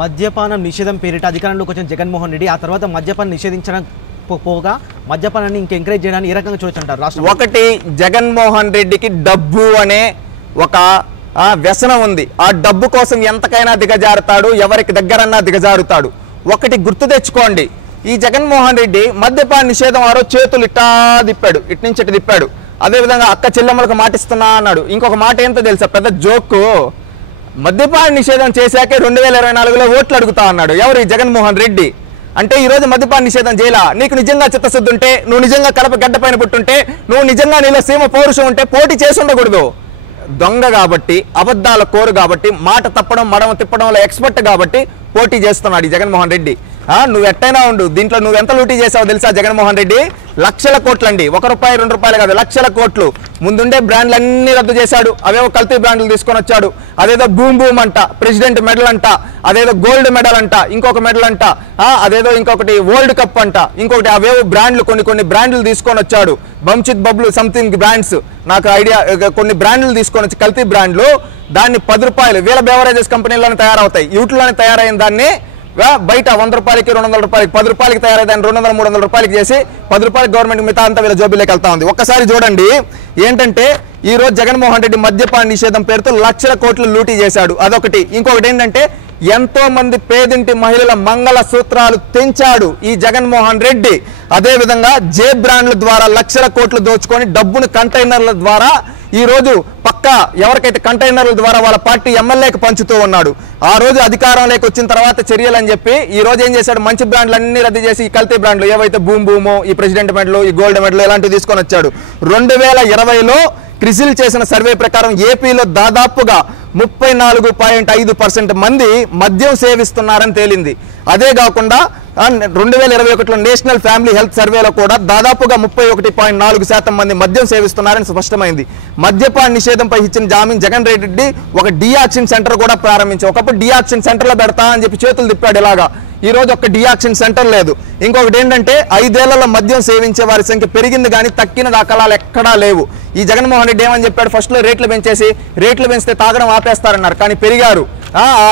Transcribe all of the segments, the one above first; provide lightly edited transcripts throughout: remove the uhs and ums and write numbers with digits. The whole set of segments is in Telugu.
మద్యపానం నిషేధం పేరిట అధికారంలోకి వచ్చిన జగన్మోహన్ రెడ్డి ఆ తర్వాత మద్యపానం నిషేధించడం పోగా మద్యపానాన్ని ఇంకా ఎంకరేజ్ చేయడానికి ఏ రకంగా చూడంటారు రాష్ట్రం? ఒకటి, జగన్మోహన్ రెడ్డికి డబ్బు అనే ఒక వ్యసనం ఉంది. ఆ డబ్బు కోసం ఎంతకైనా దిగజారుతాడు, ఎవరికి దగ్గరన్నా దిగజారుతాడు. ఒకటి గుర్తు తెచ్చుకోండి, ఈ జగన్మోహన్ రెడ్డి మద్యపాన నిషేధం ఆరో చేతులు ఇట్టా తిప్పాడు, ఇటు నుంచి ఇటు తిప్పాడు. అదేవిధంగా అక్క చెల్లెమ్మలకు మాటిస్తున్నా అన్నాడు. ఇంకొక మాట ఏంటో తెలుసా, పెద్ద జోక్కు, మద్యపాన నిషేధం చేశాకే 2024లో ఓట్లు అడుగుతా అన్నాడు. ఎవరు? ఈ జగన్మోహన్ రెడ్డి. అంటే ఈరోజు మద్యపాన నిషేధం చేయాలా? నీకు నిజంగా చిత్తశుద్ధి ఉంటే, నువ్వు నిజంగా కడప గడ్డ పైన పుట్టుంటే, నువ్వు నిజంగా నీలో సీమ పౌరుషం ఉంటే పోటీ చేసి ఉండకూడదు. దొంగ కాబట్టి, అబద్ధాల కోరు కాబట్టి, మాట తప్పడం మడమ తిప్పడంలో ఎక్స్పర్ట్ కాబట్టి పోటీ చేస్తున్నాడు ఈ జగన్మోహన్ రెడ్డి. నువ్వు ఎట్టైనా ఉండు, దీంట్లో నువ్వు ఎంత లూటీ చేసావో తెలుసా జగన్మోహన్ రెడ్డి? లక్షల కోట్లు అండి, ₹1 ₹2 కాదు, లక్షల కోట్లు. ముందుండే బ్రాండ్లు అన్ని రద్దు చేశాడు, అవేవో కల్తీ బ్రాండ్లు తీసుకొని వచ్చాడు. అదేదో బూమ్ బూమ్ అంట, ప్రెసిడెంట్ మెడల్ అంట, అదేదో గోల్డ్ మెడల్ అంట, ఇంకొక మెడల్ అంట, అదేదో ఇంకొకటి వరల్డ్ కప్ అంట, ఇంకొకటి అవేవో బ్రాండ్లు కొన్ని బ్రాండ్లు తీసుకొని వచ్చాడు. బంచిత్ బబ్లు సంథింగ్ బ్రాండ్స్, నాకు ఐడియా, కొన్ని బ్రాండ్లు తీసుకొని వచ్చి కల్తీ బ్రాండ్లు, దాన్ని ₹10 వీళ్ళ బెవరేజెస్ కంపెనీలోనే తయారవుతాయి, వీటిలోనే తయారైన దాన్ని బయట ₹100కి ₹200 ₹10 తయారై దాన్ని ₹200 ₹300 చేసి ₹10 గవర్నమెంట్ మిగతా అంతా వీళ్ళ జోబుల్లోకి వెళ్తా ఉంది. ఒక్కసారి చూడండి ఏంటంటే, ఈ రోజు జగన్మోహన్ రెడ్డి మద్యపాన నిషేధం పేరుతో లక్షల కోట్లు లూటీ చేశాడు. అదొకటి. ఇంకొకటి ఏంటంటే, ఎంతో మంది పేదింటి మహిళల మంగళ సూత్రాలు తెంచాడు ఈ జగన్మోహన్ రెడ్డి. అదేవిధంగా జే బ్రాండ్ల ద్వారా లక్షల కోట్లు దోచుకొని డబ్బును కంటైనర్ల ద్వారా ఈ రోజు పక్కా ఎవరికైతే కంటైనర్ల ద్వారా వాళ్ళ పార్టీ ఎమ్మెల్యేకి పంచుతూ ఉన్నాడు. ఆ రోజు అధికారంలోకి వచ్చిన తర్వాత చర్యలు అని చెప్పి ఈ రోజు ఏం చేశాడు, మంచి బ్రాండ్లు అన్ని రద్దు చేసి ఈ కల్తీ బ్రాండ్లు ఏవైతే బూమ్ బూమో, ఈ ప్రెసిడెంట్ మెడల్, ఈ గోల్డ్ మెడల్ ఇలాంటివి తీసుకొని వచ్చాడు. 2020లో క్రిసిల్ చేసిన సర్వే ప్రకారం ఏపీలో దాదాపుగా 34.5% మంది మద్యం సేవిస్తున్నారని తేలింది. అదే కాకుండా 2021లో నేషనల్ ఫ్యామిలీ హెల్త్ సర్వేలో కూడా దాదాపుగా 31.4% మంది మద్యం సేవిస్తున్నారని స్పష్టమైంది. మద్యపాన నిషేధంపై ఇచ్చిన జామీన్ జగన్ రెడ్డి ఒక డియాక్షన్ సెంటర్ కూడా ప్రారంభించారు. ఒకప్పుడు డియాక్షన్ సెంటర్లో పెడతా అని చెప్పి చేతులు తిప్పాడు ఇలాగా. ఈ రోజు ఒక్క డియాక్షన్ సెంటర్ లేదు. ఇంకొకటి ఏంటంటే, 5 ఏళ్లలో మద్యం సేవించే వారి సంఖ్య పెరిగింది కానీ తక్కిన దాఖలాలు ఎక్కడా లేవు. ఈ జగన్మోహన్ రెడ్డి ఏమని చెప్పాడు, ఫస్ట్లో రేట్లు పెంచేసి, రేట్లు పెంచితే తాగడం ఆపేస్తారన్నారు, కానీ పెరిగారు.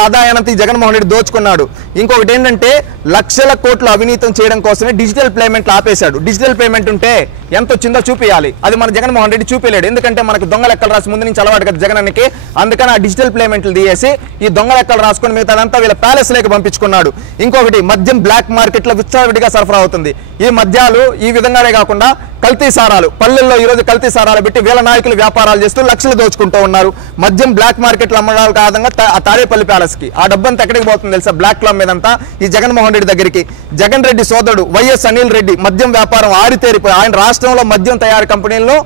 ఆదాయానంతా ఈ జగన్మోహన్ రెడ్డి దోచుకున్నాడు. ఇంకొకటి ఏంటంటే, లక్షల కోట్లు అవినీతం చేయడం కోసమే డిజిటల్ పేమెంట్లు ఆపేశాడు. డిజిటల్ పేమెంట్ ఉంటే ఎంత వచ్చిందో చూపించాలి, అది మన జగన్మోహన్ రెడ్డి చూపించలేడు. ఎందుకంటే మనకు దొంగ లెక్కలు రాసి ముందు నుంచి అలవాటు కదా జగనానికి. అందుకని ఆ డిజిటల్ పేమెంట్లు తీసేసి ఈ దొంగ లెక్కలు రాసుకొని మిగతాదంతా వీళ్ళ ప్యాలెస్ లేక పంపించుకున్నాడు. ఇంకొకటి, మద్యం బ్లాక్ మార్కెట్లో విచ్చలవిడిగా సరఫరా అవుతుంది. ఈ మద్యాలు ఈ విధంగానే కాకుండా కల్తీ సారాలు, పల్లెల్లో ఈరోజు కల్తీ సారాలు పెట్టి వీళ్ళ నాయకులు వ్యాపారాలు చేస్తూ లక్షలు దోచుకుంటూ ఉన్నారు. మద్యం బ్లాక్ మార్కెట్లో అమ్మడాల కారణంగా తాడేపల్లి ప్యాలెస్కి ఆ డబ్బంతా ఎక్కడికి పోతుంది తెలుసా? బ్లాక్ క్లబ్ మీదంతా ఈ జగన్మోహన్ రెడ్డి దగ్గరికి. జగన్ రెడ్డి సోదరుడు వైఎస్ అనిల్ రెడ్డి మద్యం వ్యాపారం ఆరితేరిపోయి ఆయన రాష్ట్రంలో మద్యం తయారీ కంపెనీలను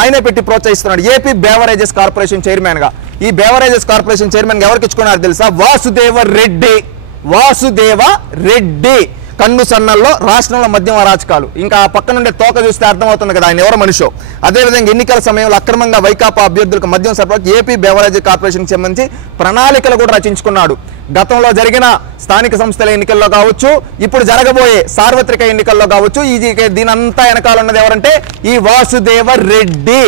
ఆయనే పెట్టి ప్రోత్సహిస్తున్నాడు. ఏపీ బేవరేజెస్ కార్పొరేషన్ చైర్మన్ గా. ఈ బేవరేజెస్ కార్పొరేషన్ చైర్మన్ గా ఎవరికి ఇచ్చుకున్నారు తెలుసా? వాసుదేవ రెడ్డి. కన్ను సన్నల్లో రాష్ట్రంలో మద్యం అరాచకాలు. ఇంకా ఆ పక్క నుండే తోక చూస్తే అర్థమవుతుంది కదా ఆయన ఎవరో మనిషో. అదేవిధంగా ఎన్నికల సమయంలో అక్రమంగా వైకాపా అభ్యర్థులకు మద్యం సరఫరా ఏపీ బేవరేజ్ కార్పొరేషన్కి సంబంధించి ప్రణాళికలు కూడా రచించుకున్నాడు. గతంలో జరిగిన స్థానిక సంస్థల ఎన్నికల్లో కావచ్చు, ఇప్పుడు జరగబోయే సార్వత్రిక ఎన్నికల్లో కావచ్చు, దీనంతా వెనకాల ఉన్నది ఎవరంటే ఈ వాసుదేవ రెడ్డి.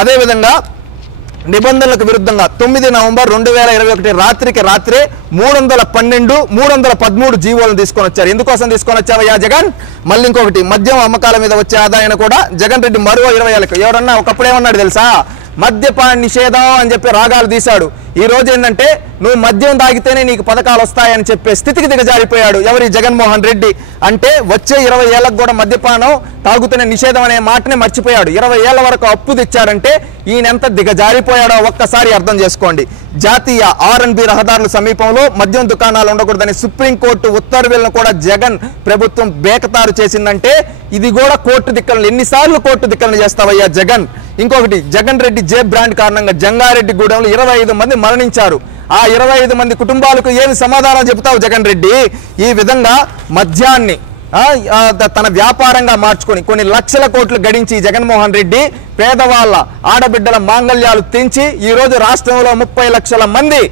అదేవిధంగా నిబంధనలకు విరుద్ధంగా 9 నవంబర్ 2021 రాత్రికి రాత్రే 312, 313 జీవోలను తీసుకొని వచ్చారు. ఎందుకోసం తీసుకొని వచ్చావయ్యా జగన్? మళ్ళీ ఇంకొకటి, మద్యం అమ్మకాల మీద వచ్చే ఆదాయాన్ని కూడా జగన్ రెడ్డి మరో 20 ఏళ్ళకు. ఎవరన్నా ఒకప్పుడు ఏమన్నాడు తెలుసా? మద్యపాన నిషేధం అని చెప్పి రాగాలు తీశాడు. ఈ రోజు ఏంటంటే, నువ్వు మద్యం తాగితేనే నీకు పథకాలు వస్తాయని చెప్పే స్థితికి దిగజారిపోయాడు ఎవరి? జగన్మోహన్ రెడ్డి. అంటే వచ్చే 20 ఏళ్ళకు కూడా మద్యపానం తాగుతున్న నిషేధం అనే మాటనే మర్చిపోయాడు. 20 ఏళ్ల వరకు అప్పు తెచ్చాడంటే ఈయన ఎంత దిగజారిపోయాడో ఒక్కసారి అర్థం చేసుకోండి. జాతీయ R&B రహదారుల సమీపంలో మద్యం దుకాణాలు ఉండకూడదని సుప్రీంకోర్టు ఉత్తర్వులను కూడా జగన్ ప్రభుత్వం బేకతారు చేసిందంటే ఇది కూడా కోర్టు దిక్కలను. ఎన్నిసార్లు కోర్టు దిక్కలను చేస్తావయ్యా జగన్? ఇంకొకటి, జగన్ రెడ్డి జే బ్రాండ్ కారణంగా జంగారెడ్డి గూడెంలో 25 మంది మరణించారు. ఆ 25 మంది కుటుంబాలకు ఏమి సమాధానం చెబుతావు జగన్ రెడ్డి? ఈ విధంగా మద్యాన్ని తన వ్యాపారంగా మార్చుకొని కొన్ని లక్షల కోట్లు గడించి జగన్మోహన్ రెడ్డి పేదవాళ్ళ ఆడబిడ్డల మాంగళ్యాలు తెంచి ఈ రోజు రాష్ట్రంలో 30 లక్షల మంది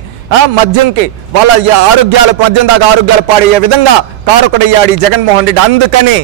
మద్యంకి వాళ్ళ ఆరోగ్యాలు, మద్యం దాకా ఆరోగ్యాలు పాడయ్యే విధంగా కారకుడయ్యాడు ఈ జగన్మోహన్ రెడ్డి. అందుకని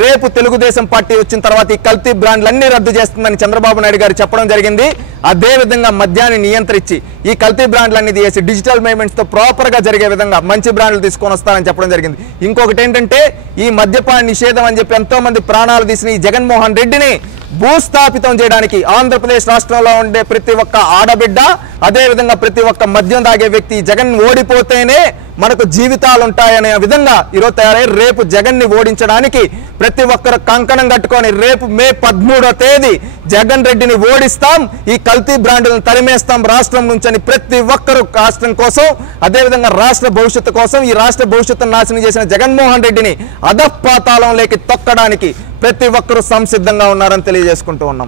రేపు తెలుగుదేశం పార్టీ వచ్చిన తర్వాత ఈ కల్తీ బ్రాండ్లన్నీ రద్దు చేస్తుందని చంద్రబాబు నాయుడు గారు చెప్పడం జరిగింది. అదేవిధంగా మద్యాన్ని నియంత్రించి ఈ కల్తీ బ్రాండ్లన్నీ తీసి డిజిటల్ పేమెంట్స్తో ప్రాపర్గా జరిగే విధంగా మంచి బ్రాండ్లు తీసుకొని వస్తారని చెప్పడం జరిగింది. ఇంకొకటి ఏంటంటే ఈ మద్యపాన నిషేధం అని చెప్పి ఎంతో మంది ప్రాణాలు తీసిన ఈ జగన్మోహన్ రెడ్డిని భూస్థాపితం చేయడానికి ఆంధ్రప్రదేశ్ రాష్ట్రంలో ఉండే ప్రతి ఒక్క ఆడబిడ్డ, అదేవిధంగా ప్రతి ఒక్క మద్యం తాగే వ్యక్తి జగన్ ఓడిపోతేనే మనకు జీవితాలు ఉంటాయనే విధంగా ఈరోజు తయారై రేపు జగన్ని ఓడించడానికి ప్రతి ఒక్కరు కంకణం కట్టుకొని రేపు మే 13వ తేదీ జగన్ రెడ్డిని ఓడిస్తాం, ఈ కల్తీ బ్రాండ్లను తరిమేస్తాం రాష్ట్రం నుంచి ప్రతి ఒక్కరు రాష్ట్రం కోసం, అదేవిధంగా రాష్ట్ర భవిష్యత్తు కోసం, ఈ రాష్ట్ర భవిష్యత్తును నాశనం చేసిన జగన్మోహన్ రెడ్డిని అధపాతాళంలోకి తొక్కడానికి ప్రతి ఒక్కరూ సంసిద్ధంగా ఉన్నారని తెలియజేసుకుంటూ ఉన్నాం.